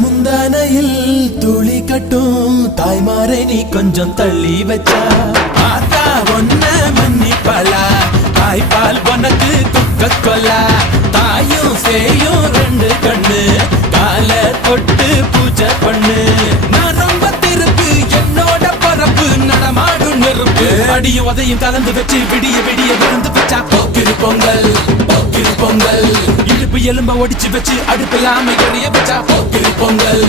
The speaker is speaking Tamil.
முந்தானையில் துளி கட்டும் தாய்மாரை நீ கொஞ்சம் தள்ளி வச்சா ஆத்தா ஒன்ன மன்னிப்பலா தாய்ப்பால் உனக்கு துக்க கொல்லா தாயும் சேயும் ரெண்டு கண்ணு கால தொட்டு பூஜை பண்ணு நான் ரொம்ப திருப்பு என்னோட பரப்பு நடமாடும் நெருப்பு அடியும் உதையும் கலந்து வச்சு விடிய விடிய விழுந்து வச்சா போக்கிரு பொங்கல் போக்கிரு பொங்கல் இடுப்பு எலும்ப ஒடிச்சு வச்சு அடுப்பில்லாம எறிய வச்சா போக்கிரு பொங்கல்